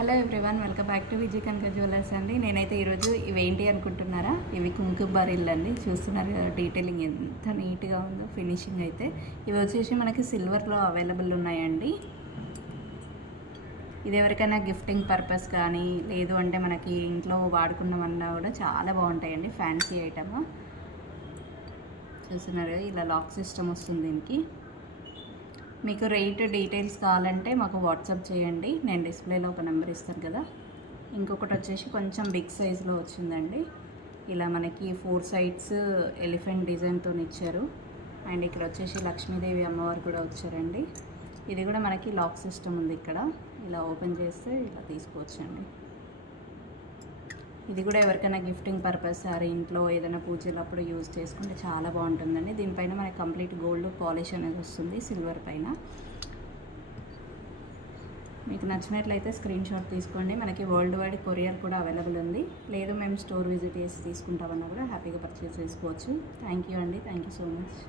Hello everyone, welcome back to Vijay Kanaka jewellers అండి. నేనైతే ఈరోజు ఇవేంటి అనుకుంటున్నారా, ఇవి కుంకుమ బరిళ్ళు అండి. చూస్తున్నారు కదా డీటెయిలింగ్ ఎంత నీట్గా ఉందో, ఫినిషింగ్ అయితే. ఇవి వచ్చేసి మనకి సిల్వర్లో అవైలబుల్ ఉన్నాయండి. ఇది ఎవరికైనా గిఫ్టింగ్ పర్పస్ కానీ లేదు అంటే మనకి ఇంట్లో వాడుకున్నామన్నా కూడా చాలా బాగుంటాయండి. ఫ్యాన్సీ ఐటమ్ చూస్తున్నారు కదా, ఇలా లాక్ సిస్టమ్ వస్తుంది దీనికి. మీకు రేట్ డీటెయిల్స్ కావాలంటే మాకు వాట్సాప్ చేయండి, నేను డిస్ప్లేలో ఒక నెంబర్ ఇస్తాను కదా. ఇంకొకటి వచ్చేసి కొంచెం బిగ్ సైజులో వచ్చిందండి. ఇలా మనకి 4 సైడ్స్ ఎలిఫెంట్ డిజైన్తో ఇచ్చారు. అండ్ ఇక్కడ వచ్చేసి లక్ష్మీదేవి అమ్మవారు కూడా వచ్చారండి. ఇది కూడా మనకి లాక్ సిస్టమ్ ఉంది. ఇక్కడ ఇలా ఓపెన్ చేస్తే ఇలా తీసుకోవచ్చండి. ఇది కూడా ఎవరికైనా గిఫ్టింగ్ పర్పస్ సారీ ఇంట్లో ఏదైనా పూజలప్పుడు యూజ్ చేసుకుంటే చాలా బాగుంటుందండి. దీనిపైన మనకి కంప్లీట్ గోల్డ్ పాలిష్ అనేది వస్తుంది సిల్వర్ పైన. మీకు నచ్చినట్లయితే స్క్రీన్ షాట్ తీసుకోండి. మనకి వరల్డ్ వైడ్ కొరియర్ కూడా అవైలబుల్ ఉంది. లేదు మేము స్టోర్ విజిట్ చేసి తీసుకుంటామన్నా కూడా హ్యాపీగా పర్చేస్ చేసుకోవచ్చు. థ్యాంక్ యూ అండి, థ్యాంక్ యూ సో మచ్.